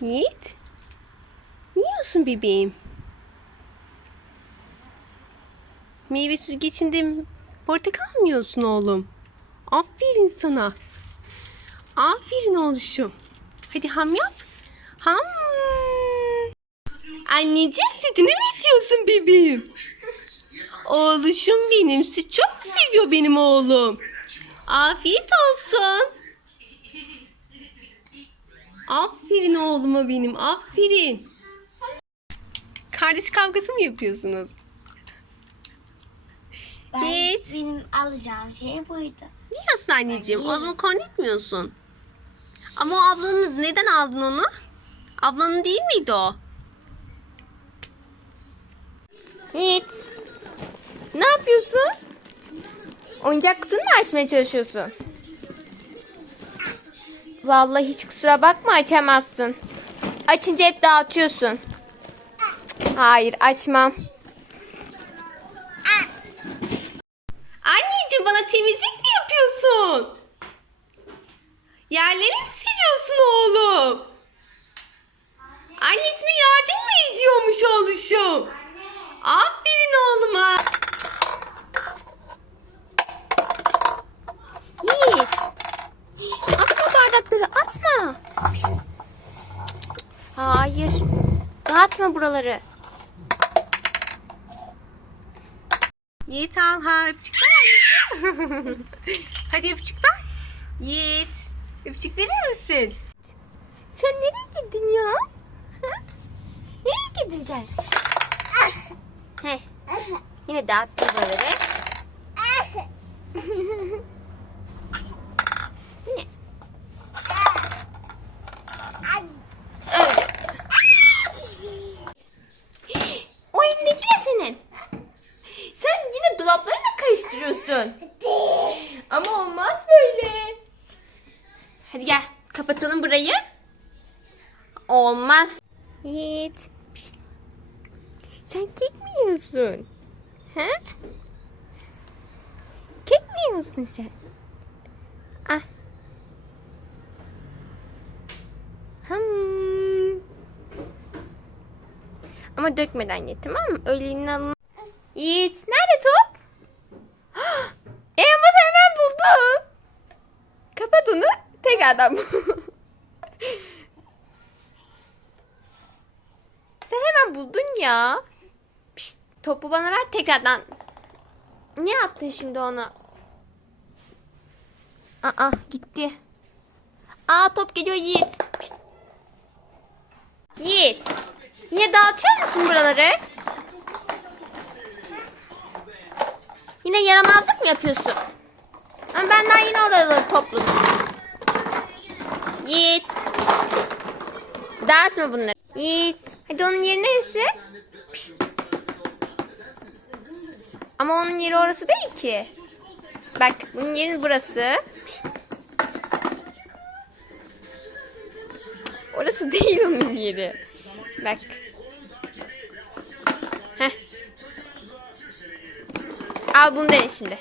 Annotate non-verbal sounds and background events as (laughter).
Yiğit. Ne yiyorsun bebeğim? Meyve süzgecinde portakal mı yiyorsun oğlum? Aferin sana. Aferin oğluşum. Hadi ham yap. Ham. Anneciğim sütünü mü içiyorsun bebeğim? Oğluşum benim. Süt çok seviyor benim oğlum. Afiyet olsun. Aferin oğluma benim. Aferin. Kardeş kavgası mı yapıyorsunuz? Ben, Hiç. Benim alacağım şey buydu. Ne yiyorsun anneciğim? O zaman etmiyorsun. Ama o ablanın neden aldın onu? Ablanın değil miydi o? Yiğit. Ne yapıyorsun? Oyuncak kutunu mu açmaya çalışıyorsun? Vallahi hiç kusura bakma açamazsın. Açınca hep dağıtıyorsun. Hayır açmam. Anneciğim bana temizlik mi yapıyorsun? Yerleri mi seviyorsun oğlum? Annesine yardım mı ediyormuş oğluşum? Aferin oğluma. Hayır. Dağıtma buraları. Yiğit al ha öpücük ver. Hadi öpücük ver. Yiğit. Öpücük verir misin? Sen nereye gittin ya? Ha? Nereye gittin sen? Heh. Yine dağıttın buraları. (laughs) ne? Öyle. O elindeki ne senin? Sen yine dolapları mı karıştırıyorsun? (laughs) Ama olmaz böyle. Hadi gel kapatalım burayı. Olmaz. Yiğit. Pişt. Sen kek mi yiyorsun? He? Kek mi yiyorsun sen? Ah. Hmm. Ama dökmeden ye tamam mı? Öyle eline alın. Yiğit nerede top? Onu. Tekrardan. Sen hemen buldun ya. Pişt, topu bana ver tekrardan. Niye attın şimdi onu? Aa gitti. Aa top geliyor Yiğit. Pişt. Yiğit. Yine dağıtıyor musun buraları? Yine yaramazlık mı yapıyorsun? Ama ben daha yine oraları topladım. Yiğit. Dağıtma bunları. Yiğit. Hadi onun yeri neresi? Pişt. Ama onun yeri orası değil ki. Bak bunun yeri burası. Pişt. Orası (laughs) değil onun yeri. Bak. Heh. Al bunu dene şimdi.